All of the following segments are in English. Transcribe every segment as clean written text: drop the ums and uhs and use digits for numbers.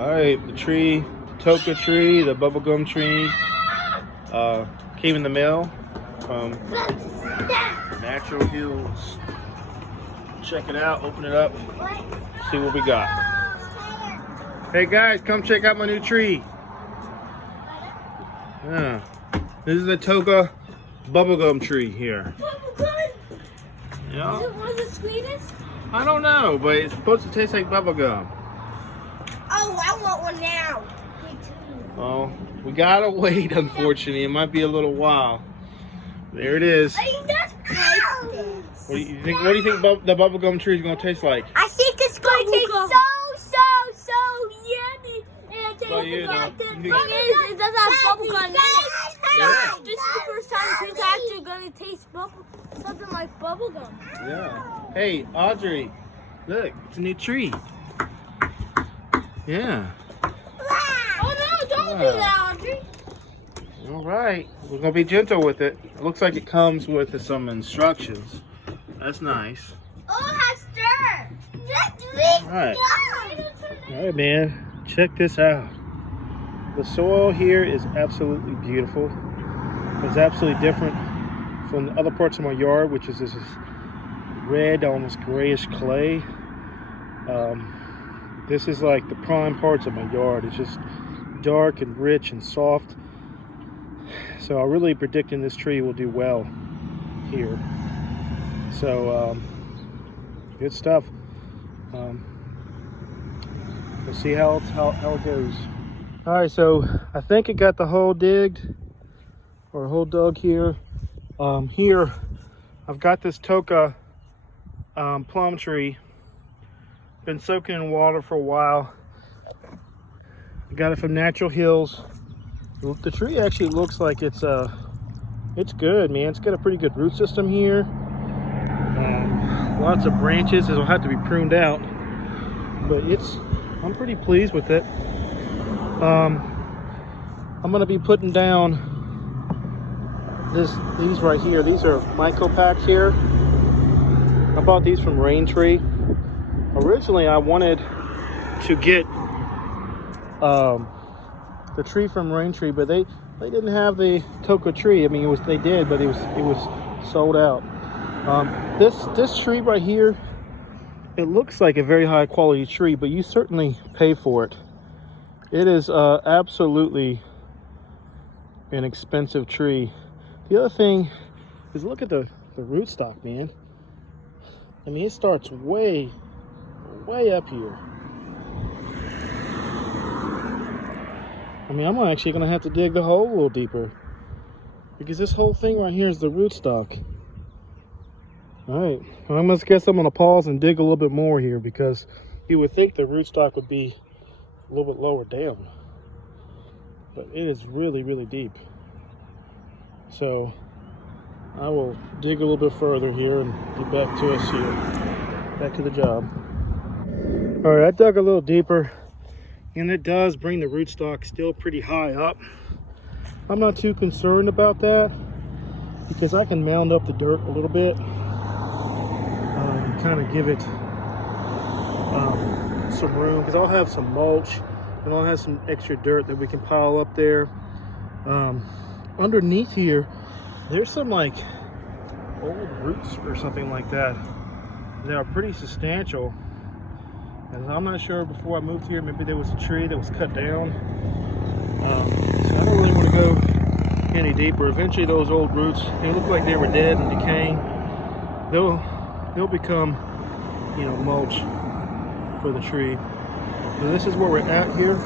Alright, the tree, the Toca tree, the bubblegum tree, came in the mail from Natural Hills. Check it out, open it up, see what we got. Hey guys, come check out my new tree. Yeah, this is the Toca Bubblegum tree here. Bubblegum? Yeah. Is it one of the sweetest? I don't know, but it's supposed to taste like bubblegum. Oh, I want one now. Me too. Well, we gotta wait, unfortunately. It might be a little while. There it is. I just taste this. What do you think the bubblegum tree is gonna taste like? I think it's going to taste so yummy. And it tastes like the thing is, it doesn't have bubblegum in it. Yeah. This is the first time it's actually going to taste something like bubblegum. Yeah. Hey, Audrey, look, it's a new tree. Yeah. Oh no, don't do that, Audrey. All right, we're gonna be gentle with it. It looks like it comes with some instructions. That's nice. Oh, it has stir. All right. All right, man. Check this out. The soil here is absolutely beautiful. It's absolutely different from the other parts of my yard, which is this red, almost grayish clay. This is like the prime parts of my yard. It's just dark and rich and soft. So I'm really predicting this tree will do well here. So good stuff. We'll see how it goes. All right, so I think it got the hole digged or hole dug here. Here I've got this Toca plum tree. Been soaking in water for a while. I got it from Natural Hills. The tree actually looks like it's good, man. It's got a pretty good root system here. Lots of branches. It'll have to be pruned out, but I'm pretty pleased with it. I'm gonna be putting down these right here. These are myco packs here. I bought these from Tree. Originally, I wanted to get the tree from Tree, but they didn't have the Toca tree. I mean, they did, but it was sold out. This tree right here, it looks like a very high quality tree, but you certainly pay for it. It is absolutely an expensive tree. The other thing is, look at the rootstock, man. I mean, it starts way up here. I mean, I'm actually gonna have to dig the hole a little deeper, because this whole thing right here is the rootstock. All right, well, guess I'm gonna pause and dig a little bit more here, because you would think the rootstock would be a little bit lower down, but it is really deep. So I will dig a little bit further here and get back to us here, back to the job. All right, I dug a little deeper, and it does bring the rootstock still pretty high up. I'm not too concerned about that, because I can mound up the dirt a little bit and kind of give it some room, because I'll have some mulch and I'll have some extra dirt that we can pile up there. Underneath here, there's some like old roots or something like that that are pretty substantial. And I'm not sure, before I moved here, maybe there was a tree that was cut down. So I don't really want to go any deeper. Eventually those old roots, they look like they were dead and decaying. They'll become, you know, mulch for the tree. So this is where we're at here.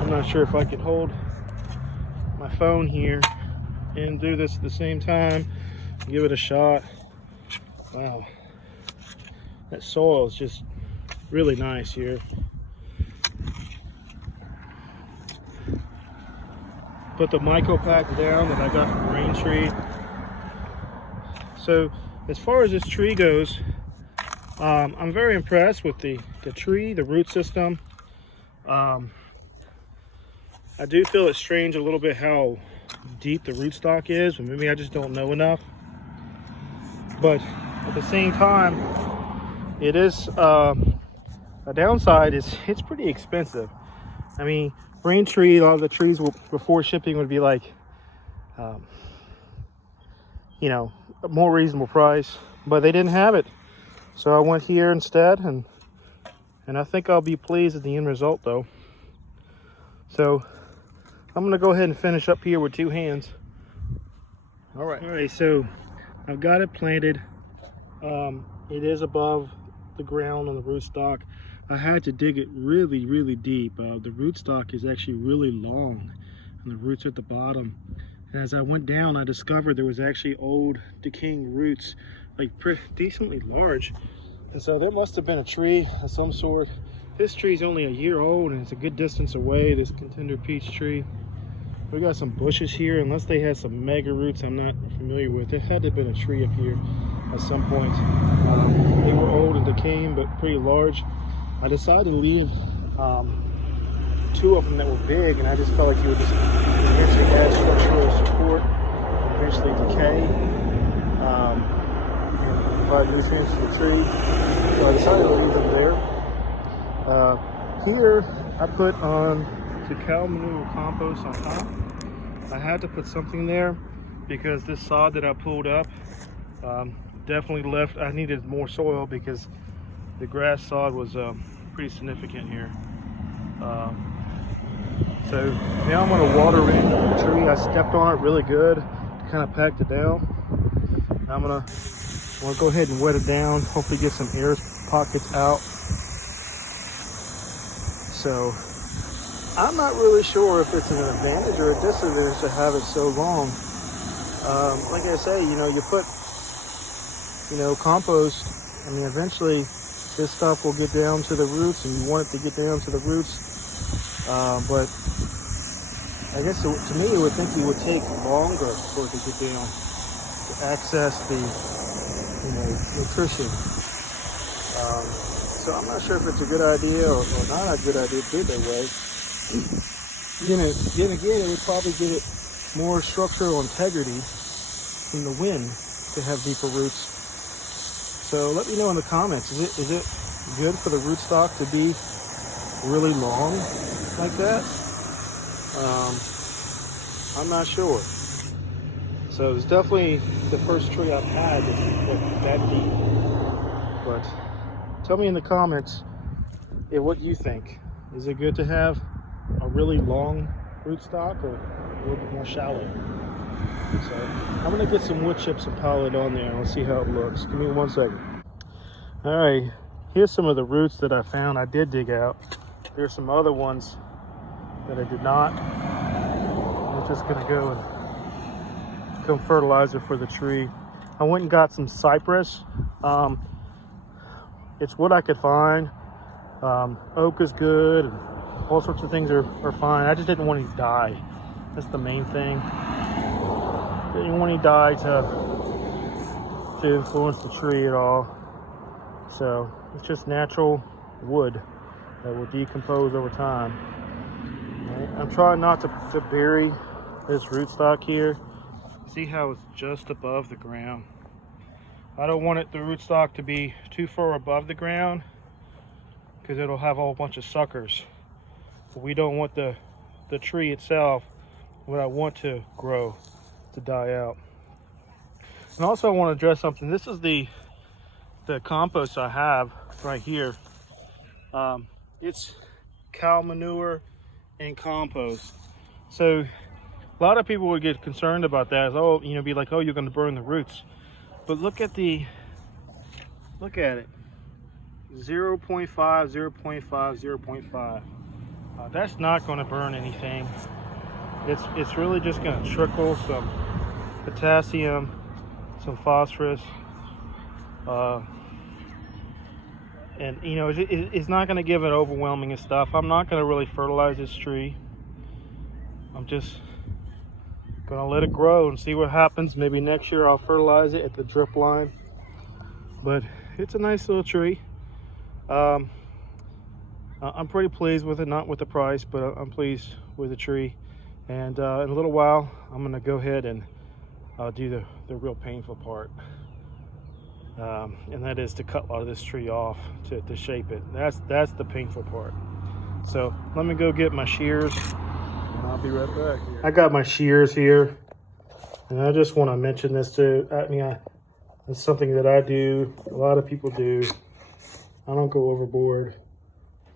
I'm not sure if I could hold my phone here and do this at the same time. Give it a shot. Wow. That soil is just really nice here. Put the myco pack down that I got from Tree. So as far as this tree goes, I'm very impressed with the tree, the root system. I do feel it's strange a little bit how deep the rootstock is, but maybe I just don't know enough. But at the same time, it is The downside is it's pretty expensive. I mean, Brain Tree, a lot of the trees before shipping would be like, you know, a more reasonable price, but they didn't have it. So I went here instead, and I think I'll be pleased with the end result though. So I'm gonna go ahead and finish up here with 2 hands. All right, so I've got it planted. It is above the ground on the rootstock. I had to dig it really, really deep. The rootstock is actually really long, and the roots are at the bottom. And as I went down, I discovered there was actually old decaying roots, like decently large. And so there must have been a tree of some sort. This tree is only a year old, and it's a good distance away, this contender peach tree. We got some bushes here, unless they had some mega roots I'm not familiar with. There had to have been a tree up here at some point. They were old and decaying, but pretty large. I decided to leave 2 of them that were big, and I just felt like he would just eventually add structural support and eventually decay and provide nutrients to the tree. So I decided to leave them there. Here I put on the cow manure compost on top. I had to put something there because this sod that I pulled up definitely left. I needed more soil because the grass sod was pretty significant here. So now I'm going to water in the tree. I stepped on it really good to kind of packed it down. I'm going to go ahead and wet it down, hopefully get some air pockets out. So I'm not really sure if it's an advantage or a disadvantage to have it so long. Like I say, you know, you put, you know, compost, I mean, eventually this stuff will get down to the roots, and you want it to get down to the roots. But I guess to me, it would think it would take longer for it to get down to access the, you know, nutrition. So I'm not sure if it's a good idea or not a good idea to do it that way. Then again, it would probably give it more structural integrity from the wind to have deeper roots. So let me know in the comments, is it good for the rootstock to be really long like that? I'm not sure. So it's definitely the first tree I've had that's that deep. But tell me in the comments what you think. Is it good to have a really long rootstock or a little bit more shallow? So I'm gonna get some wood chips and pile it on there, and we'll see how it looks. Give me 1 second. All right, here's some of the roots that I found. I did dig out. There's some other ones that I did not. I'm just gonna go and become fertilizer for the tree. I went and got some cypress. It's what I could find. Oak is good, and all sorts of things are fine. I just didn't want it to die. That's the main thing. Didn't want it to die to influence the tree at all. So it's just natural wood that will decompose over time. Right. I'm trying not to bury this rootstock here. See how it's just above the ground. I don't want the rootstock to be too far above the ground because it'll have a whole bunch of suckers. But we don't want the tree itself, what I want to grow, to die out. And also I want to address something. This is the compost I have right here. It's cow manure and compost. So a lot of people would get concerned about that. Oh, you know, be like, oh, you're going to burn the roots. But look at it. 0.5, 0.5, 0.5. That's not going to burn anything. It's really just going to trickle some potassium, some phosphorus, and you know, it's not going to give it overwhelming stuff. I'm not going to really fertilize this tree. I'm just going to let it grow and see what happens. Maybe next year I'll fertilize it at the drip line. But it's a nice little tree. I'm pretty pleased with it, not with the price, but I'm pleased with the tree. And in a little while, I'm going to go ahead and do the real painful part. and that is to cut a lot of this tree off to shape it. That's the painful part. So let me go get my shears, and I'll be right back here. I got my shears here, and I just want to mention this too. I mean, it's something that I do, a lot of people do. I don't go overboard,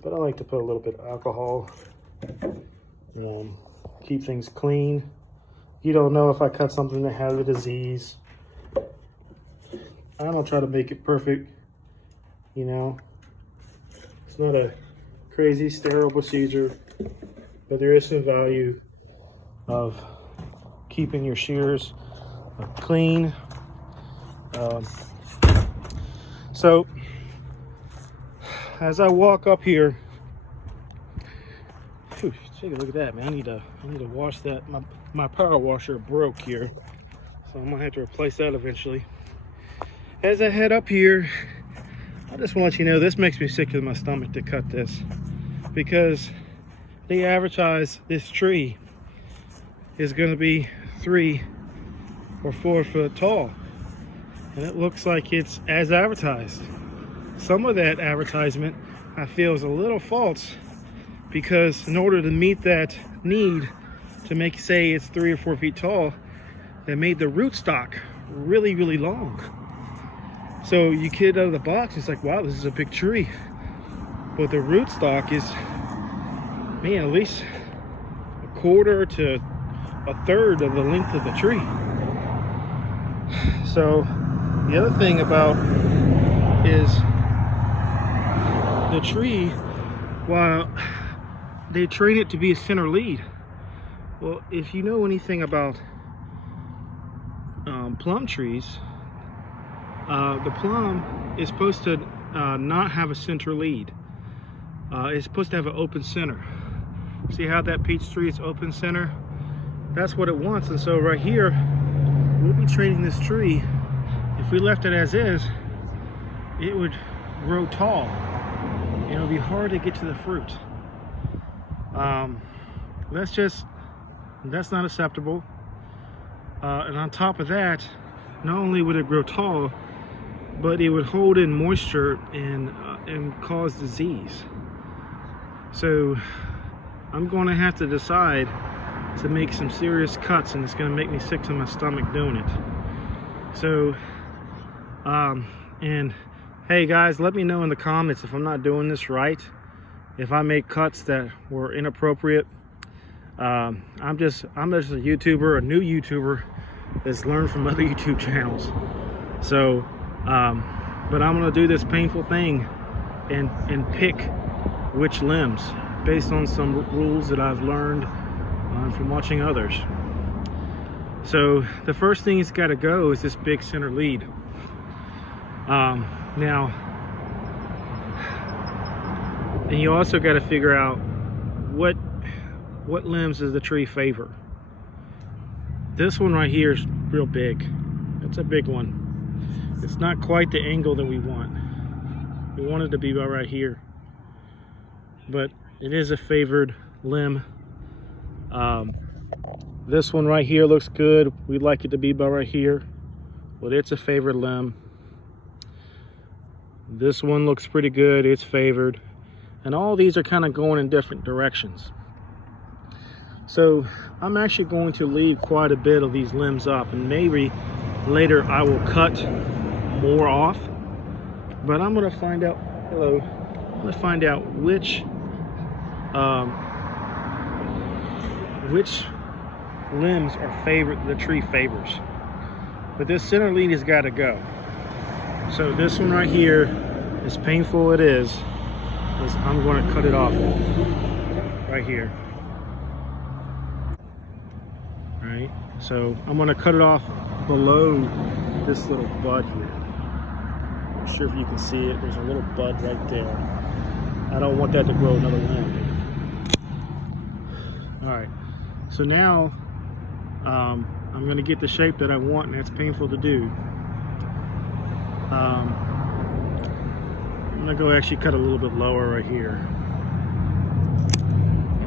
but I like to put a little bit of alcohol, keep things clean. You don't know if I cut something that has a disease. I don't try to make it perfect, you know. It's not a crazy sterile procedure, but there is some value of keeping your shears clean. So as I walk up here, whew, take a look at that, man. I need to wash that. My power washer broke here, so I'm gonna have to replace that eventually. As I head up here, I just want to let you know, this makes me sick to my stomach to cut this, because they advertise this tree is going to be 3 or 4 foot tall, and it looks like it's as advertised. Some of that advertisement I feel is a little false, because in order to meet that need to make, say it's 3 or 4 feet tall, they made the rootstock really, really long. So you get out of the box, it's like, wow, this is a big tree. But the rootstock is, man, at least a quarter to a third of the length of the tree. So the other thing about is the tree, while they train it to be a center lead. Well, if you know anything about plum trees, the plum is supposed to not have a center lead. It's supposed to have an open center. See how that peach tree is open center? That's what it wants. And so right here, we'll be training this tree. If we left it as is, it would grow tall. And it would be hard to get to the fruit. That's not acceptable. And on top of that, not only would it grow tall, but it would hold in moisture and cause disease. So I'm going to have to decide to make some serious cuts, and it's going to make me sick to my stomach doing it. So and hey guys, let me know in the comments if I'm not doing this right, if I make cuts that were inappropriate. I'm just a YouTuber, a new YouTuber that's learned from other YouTube channels. So but I'm gonna do this painful thing and pick which limbs based on some rules that I've learned from watching others. So the first thing that's got to go is this big center lead. Now, and you also got to figure out what limbs does the tree favor. This one right here is real big. It's a big one. It's not quite the angle that we want. We want it to be about right here, but it is a favored limb. This one right here looks good. We'd like it to be about right here, but it's a favored limb. This one looks pretty good. It's favored. And all these are kind of going in different directions. So I'm actually going to leave quite a bit of these limbs up, and maybe later I will cut more off. But I'm going to find out, hello, I'm going to find out which limbs are favored, the tree favors. But this center lead has got to go. So this one right here, as painful it is I'm going to cut it off right here. All right, so I'm going to cut it off below this little bud here. I'm not sure if you can see it. There's a little bud right there. I don't want that to grow another limb. All right, so now I'm going to get the shape that I want, and that's painful to do. I'm going to go actually cut a little bit lower right here.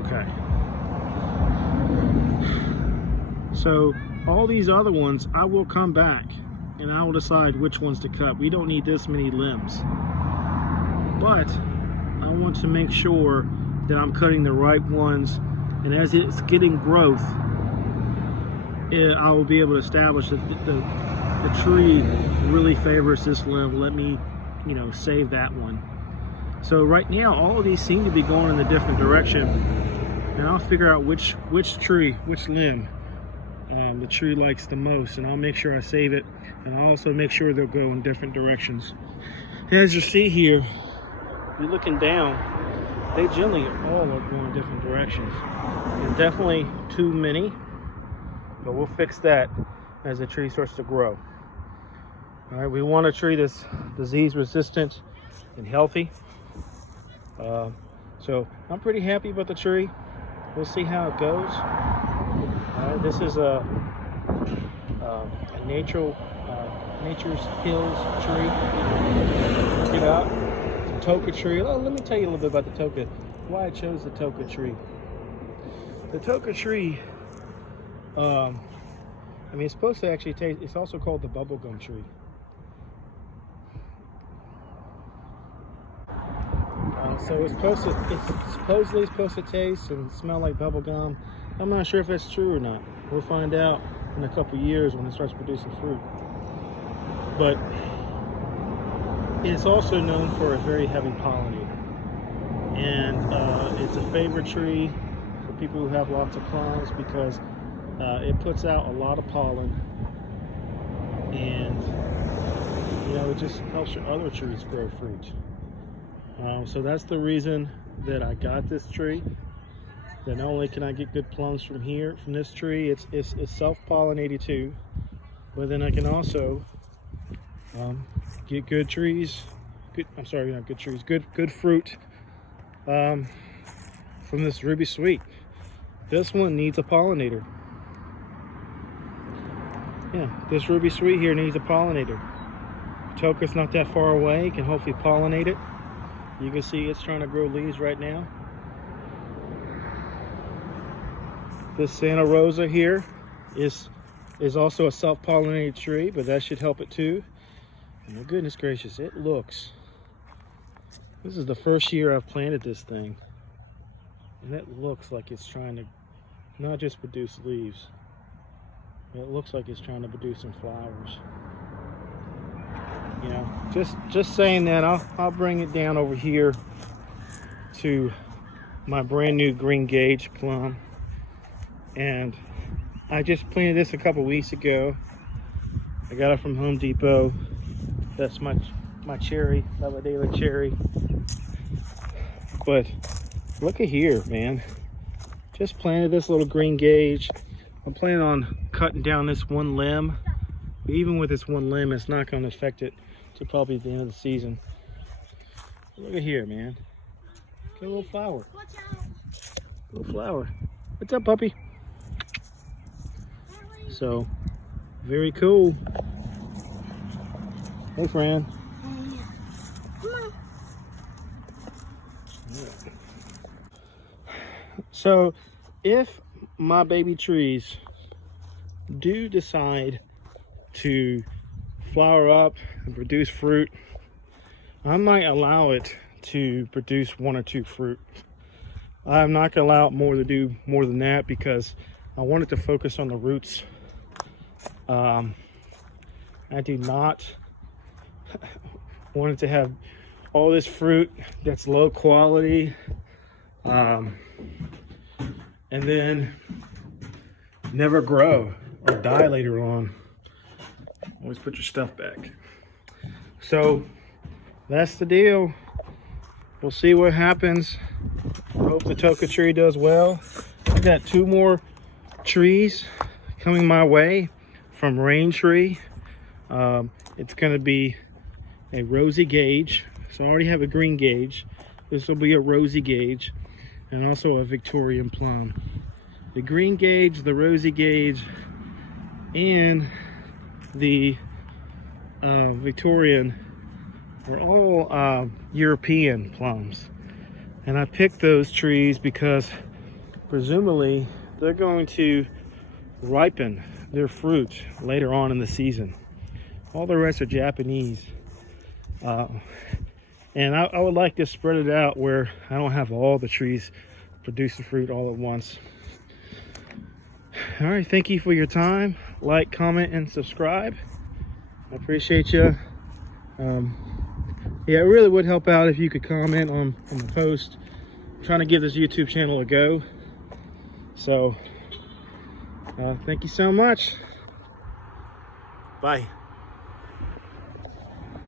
Okay. So all these other ones, I will come back and I will decide which ones to cut. We don't need this many limbs, but I want to make sure that I'm cutting the right ones, and as it's getting growth, I will be able to establish that the tree really favors this limb. Let me, you know, save that one. So right now, all of these seem to be going in a different direction, and I'll figure out which limb the tree likes the most, and I'll make sure I save it, and I'll also make sure they'll go in different directions. As you see here, if you're looking down, they generally all are going different directions. There's definitely too many, but we'll fix that as the tree starts to grow. All right, we want a tree that's disease resistant and healthy. So I'm pretty happy about the tree. We'll see how it goes. This is a nature's hills tree. Check it out. It's a Toca tree. Oh, let me tell you a little bit about the Toca. Why I chose the Toca tree. The Toca tree, I mean, it's supposed to actually taste. It's also called the bubblegum tree. So it's supposedly supposed to taste and smell like bubblegum. I'm not sure if that's true or not. We'll find out in a couple years when it starts producing fruit. But it's also known for a very heavy pollinator. And it's a favorite tree for people who have lots of plums because it puts out a lot of pollen. And, you know, it just helps your other trees grow fruit. So that's the reason that I got this tree. That not only can I get good plums from this tree, it's self-pollinated too, but then I can also get good trees. Good fruit from this Ruby Sweet. This one needs a pollinator. Yeah, this Ruby Sweet here needs a pollinator. Toca's not that far away, can hopefully pollinate it. You can see it's trying to grow leaves right now. This Santa Rosa here is also a self-pollinated tree, but that should help it too. And my goodness gracious, it looks. This is the first year I've planted this thing, and it looks like it's trying to not just produce leaves. It looks like it's trying to produce some flowers. You know, just saying that, I'll bring it down over here to my brand new green gauge plum. And I just planted this a couple weeks ago. I got it from Home Depot. That's my cherry, Lavadela cherry. But look at here, man. Just planted this little green gauge. I'm planning on cutting down this one limb. But even with this one limb, it's not going to affect it to probably the end of the season. Look at here, man. Get a little flower. Watch out. Little flower. What's up, puppy? So, very cool. Hey, friend. Come on. So, if my baby trees do decide to flower up and produce fruit, I might allow it to produce 1 or 2 fruit. I'm not going to allow it to do more than that because I want it to focus on the roots. I do not want it to have all this fruit that's low quality and then never grow or die later on. Always put your stuff back. So that's the deal. We'll see what happens. I hope the Toca tree does well. I got 2 more trees coming my way from Rain Tree. It's going to be a rosy gauge. So I already have a green gauge. This will be a rosy gauge and also a Victorian plum. The green gauge, the rosy gauge, and the Victorian are all European plums. And I picked those trees because presumably they're going to ripen their fruit later on in the season. All the rest are Japanese. And I would like to spread it out where I don't have all the trees producing fruit all at once. All right, thank you for your time. Like, comment, and subscribe. I appreciate you. Yeah, it really would help out if you could comment on the post. I'm trying to give this YouTube channel a go. So, thank you so much. Bye.